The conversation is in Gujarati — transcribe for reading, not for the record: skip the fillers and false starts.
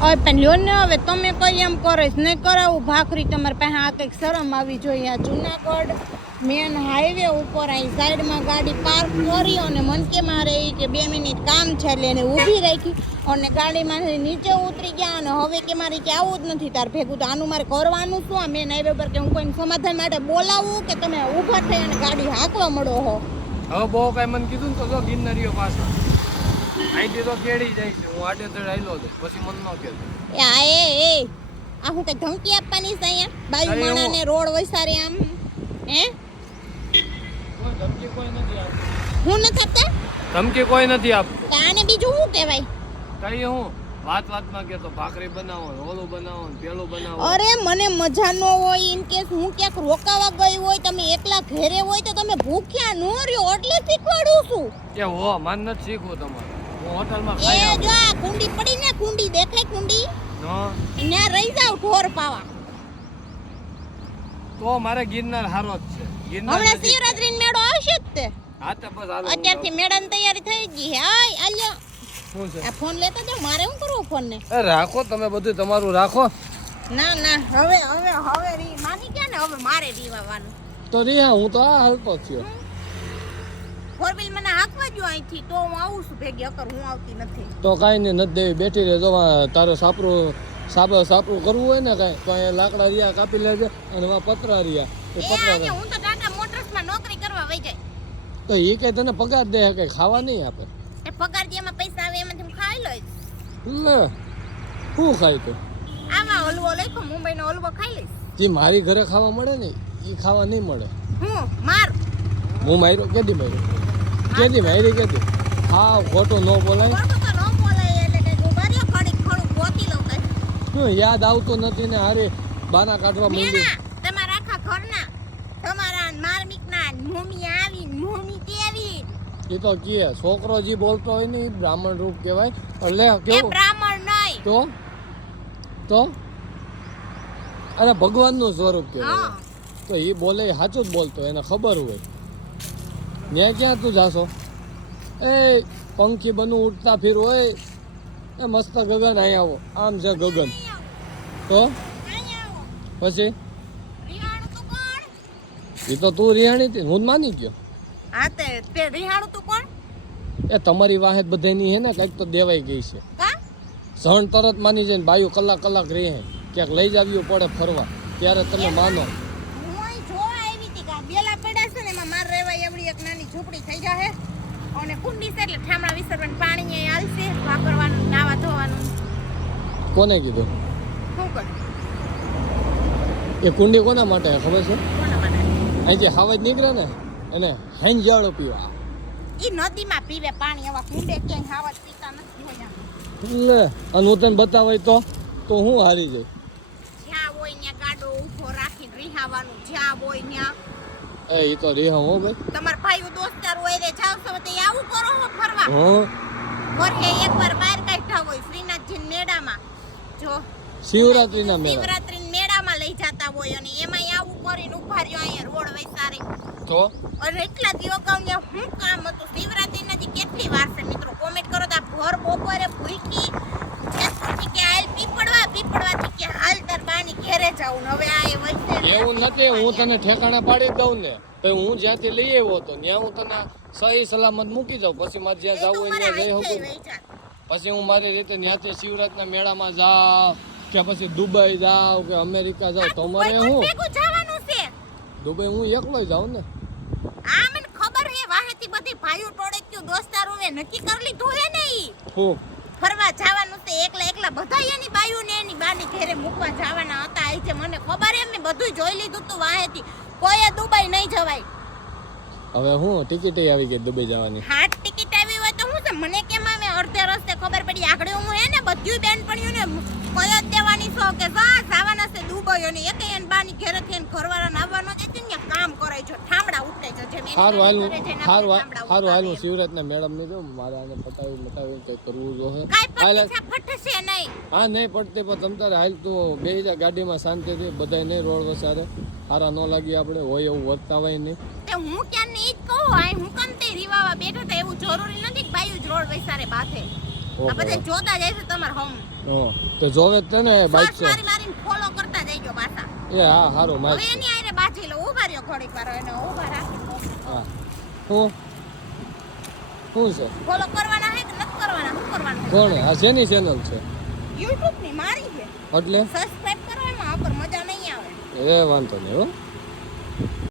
હવે પણ લ્યો ને હવે તમે કઈ એમ કરીશ નહીં કરાવું ભાખરી તમારે પાસે આ કંઈક શરમ આવી જોઈએ આ જુનાગઢ મેન હાઈવે ઉપર અહીં સાઈડમાં ગાડી પાર્ક કરી અને મન કે મારે એ કે 2 મિનિટ કામ છે એટલે એને ઊભી રાખી અને ગાડીમાંથી નીચે ઉતરી ગયા અને હવે કે મારે કે આવું જ નથી તાર ભેગું તો આનું મારે કરવાનું શું આ મેન હાઈવે પર કે હું કોઈને સમાધાન માટે બોલાવું કે તમે ઊભા થઈ અને ગાડી હાંકવા મળો હો હવે બહુ કાંઈ મને કીધું ને તો જો ગિરનારીઓ પાછળ અહીંથી તો કેડી જાય છે હું આડે તો આયલો હતો પછી મન ન કહેતો એ આ હું કઈ ધમકી આપવાની છે અહીંયા બાયુ માણાને રોડ વસારે આમ હે કોઈ ધમકી કોઈ નથી આપતું હું નથી આપતા ધમકી કોઈ નથી આપતું આને બીજું શું કહેવાય કઈ હું વાતમાં કહેતો ભાખરી બનાવો ઓલું બનાવો પેલું બનાવો અરે મને મજા ન હોય ઇન કેસ હું ક્યાંક રોકાવા ગઈ હોય તમે એકલા ઘરે હોય તો તમે ભૂખ્યા ન રહ્યો એટલે શીખવાડું છું કે હો માન નથી શીખવું તમારે હું હોટલમાં એ ખાઈ જો આ કુંડી પડી ને કુંડી દેખાય કુંડી આવું ત્યાં રહી જાવ ઢોર પાવા તો મારે ગિરનાર હારો જ છે ગિરનાર હમણાં શિવરાત્રી મેળો આવશે જ તે હા તો બસ હાલો અત્યારથી મેળાની તૈયારી થઈ ગઈ હે આય આલ્યો શું છે આ ફોન લેતો જાવ મારે શું કરવું ફોન ને એ રાખો તમે બધું તમારું રાખો ના હવે રી માની ગયા ને હવે મારે રીવાવાનું તો રિયા હું તો આ હાલતો થયો ફોર વ્હીલ મને હાંકવા જો અહીંથી તો હું આવું છું ભેગી અકર હું આવતી નથી તો કાંઈ નહીં નથી દેવી બેઠી રહેજો તારે સાપરું કરવું હોય ને કાંઈ તો અહીંયા લાકડા રહ્યા કાપી લેજે અને એમાં પતરા રહ્યા તો એ પતરા આજે હું તો ટાટા મોટર્સમાં નોકરી કરવા વઈ જાય તો એ કઈ તને પગાર દે કઈ ખાવા નહીં આપે એ પગાર જે એમાં પૈસા આવે એમાંથી હું ખાઈ લઈશ લે શું ખાય તો આમાં હલવો લખો મુંબઈનો હલવો ખાઈ લઈશ જે મારી ઘરે ખાવા મળે ને એ ખાવા નહીં મળે હું માર હું માર્યો કેદી મારી કેદી હા ખોટું ન બોલાય ખોટું તો ન બોલાય એટલે કઈ ઉભાર્યો ઘડીક થોડું ગોતી લઉં કઈ શું યાદ આવતું નથી ને હારે બાના કાઢવા માંડી મેણા તમારા આખા ઘરના તમારા માર્મિકના મમ્મી આવી મમ્મી તેવી એ તો કહે છોકરો જે બોલતો હોય ને એ બ્રાહ્મણ રૂપ કહેવાય એટલે એ કેવું બ્રાહ્મણ નહીં તો અરે ભગવાનનું સ્વરૂપ કહેવાય હા તો એ બોલે એ સાચું જ બોલતો એને ખબર હોય ત્યાં ક્યાં તું જાશો એ પંખી બનું ઉડતા ફીર હોય એ મસ્ત ગગન અહીં આવો આમ છે ગગન તો પછી રિહાણું તું કોણ એ તો તું રિહાણી હતી હું જ માની ગયો હા તે રિહાણું તું કોણ એ તમારી વાહેત બધાની હે ને કંઈક તો દેવાઈ ગઈ છે કા સહન તરત માની જાય ને બાયું કલાક રહે ક્યાંક લઈ જાવ્યું પડે ફરવા ત્યારે તમે માનો હું અહીં જોવા આવી હતી કા બેલા પડ્યા છે ને એમાં માર રહેવાય એવડી એક નાની ઝૂંપડી થઈ જાહે અને કુંડી છે એટલે ઠામડા વિસરવાનું પાણી અહીં આલશે વાપરવાનું નાવા ધોવાનું કોને કીધું શું કર એ કુંડી કોના માટે ખબર છે કોના માટે અહીંથી હાવજ નીકળે ને એને હેંજાળો પીવા ઈ નદીમાં પીવે પાણી એવા કુંડે ક્યાંય હાવજ પીતા નથી હોય લે અને હું તને બતાવાય તો હું હારી જાય જ્યાં હોય ત્યાં ગાડો ઊભો રાખીને રિહાવાનું જ્યાં હોય ત્યાં એ તો રિહા હો ભાઈ તમારા ભાઈઓ દોસ્તાર હોય રે જાવ છો તો આવું કરો હો ફરવા હો વર્ષે એકવાર બહાર કાઢ્યા હોય શ્રીનાથજી મેળામાં જો શિવરાત્રીના મેળા શિવરાત્રી મેળામાં લઈ જતા હોય અને એમાં આવું કરીને ઉભા રહ્યો અહીંયા રોડ વૈસારે તો અને એટલા દી અગાઉ ત્યાં શું કામ હતું શિવરાત્રીના જી કેટલી વાર છે મિત્રો કોમેન્ટ કરો તો આ ભર બપોરે ભૂખી પછી કે હાલ પીપળવાથી કે હાલ તાર બાની ઘેરે જાઉં ને હવે આ એ વૈસે એવું નથી હું તને ઠેકાણે પાડી દઉં ને તો હું જ્યાંથી લઈ આવ્યો હતો ત્યાં હું તને સહી સલામત મૂકી જાઉં પછી મારે જ્યાં જવું હોય ત્યાં જઈ શકું પછી હું મારી રીતે ત્યાંથી શિવરાત્રીના મેળામાં જાઉં કે પછી દુબઈ જાઉં કે અમેરિકા જાઉં તમારે હું જવાનું છે દુબઈ હું એકલો જાઉં ને આ મને ખબર હે વાહેથી બધી ભાઈઓ ટોળે ક્યું દોસ્તારો વે નક્કી કરી લીધું હે ને ઈ હું ફરવા જવાનું છે એકલા બધા એની બાયુ ને એની બાની ઘરે મૂકવા જવાના હતા આ છે મને ખબર હે મેં બધું જોઈ લીધું તું વાહેથી કોઈ દુબઈ નહીં જવાય હવે હું ટિકિટ આવી ગઈ દુબઈ જવાની હાટ ટિકિટ આવી હોય તો હું છે મને કેમ આવે અડધે રસ્તે ખબર પડી આગળ હું હે ને બધું બેન પડ્યું ને કોઈ દેવાની છો કે જવાના છે દુબઈ અને એક એન બાની ઘરે થઈને ઘરવાળાને આવવાનો છે ને કામ કરે છે ઠામડા ઉઠે છે જેમ હારું હાલ શિવરાતના મેડમ ને જો મારે આને પટાવી કંઈ કરવું જોઈએ કાઈ ફટશે નહીં હા નહીં પડતી પણ તમ તારે હાલ તું બેસી જા ગાડીમાં શાંતિથી બધાય નહીં રોડ વસારે હારા ન લાગી આપણે હોય એવું વર્તા હોય નહીં તે હું ક્યાં ને ઈ જ કહું આ હું કેમ તે રીવાવા બેઠો તો એવું જરૂરી નથી કે ભાઈ જ રોડ વૈસારે બાથે આ બધા જોતા જાય છે તમાર હોમ તો જોવે જ તે ને બાઈક સર્ચ મારી મારીને ફોલો કરતા જઈજો પાછા એ હા હારું માર હવે એની આઈને બાજી લો ઉભા રહ્યો ઘડીક વાર એને ઉભા રાખી હા હું છે ફોલો કરવાના હે કે નથી કરવાના શું કરવાનું કોણ આ જેની ચેનલ છે YouTube ની મારી છે એટલે સબસ્ક્રાઇબ કરવાનું આ પર મજા નહીં આવે એ વાંધો નહીં હો